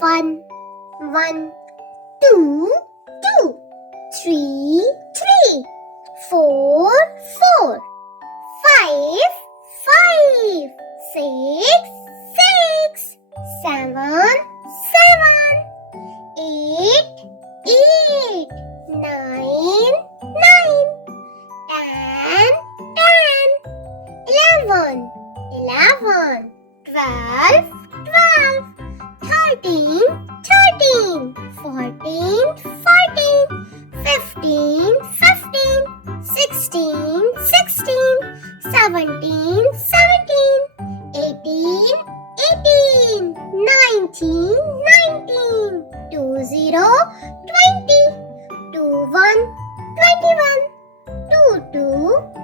1, 1, 2, 2, 3, 3, 4, 4, 5, 5, 6, 6, 7, 7, 8, 8, 9, 9, 10, 10, 11, 11, 12, 12, 13, 13, 14, 14, 15, 15, 16, 16, 17, 17, 18, 18, 19, 19, 20, 20, 21, 21, 22,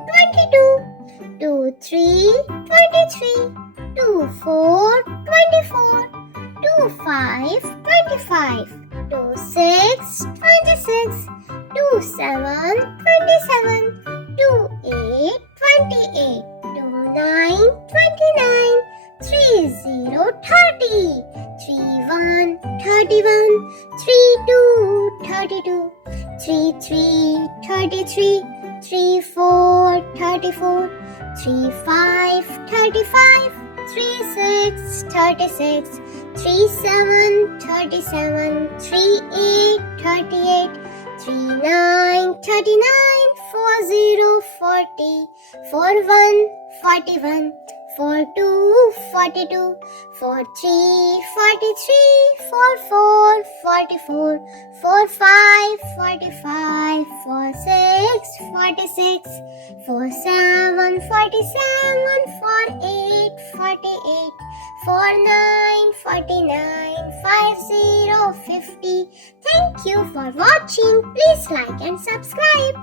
22, 23, 23, 24, 24, 25, 25, 26, 26, 27, 27, 28, 28, 29, 29, 30, 30, 31, 31, 32, 32, 33, 33, 34, 34, 35, 35, 36, 36, 37, 37, 38, 38, 39, 39, 40, 40, 41, 41, 42, 42, 43, 43, 44, 44, 45, 45, 46, 46, 47, 47, 48, 48, 49, 49, 50, 50. Thank you for watching. Please like and subscribe.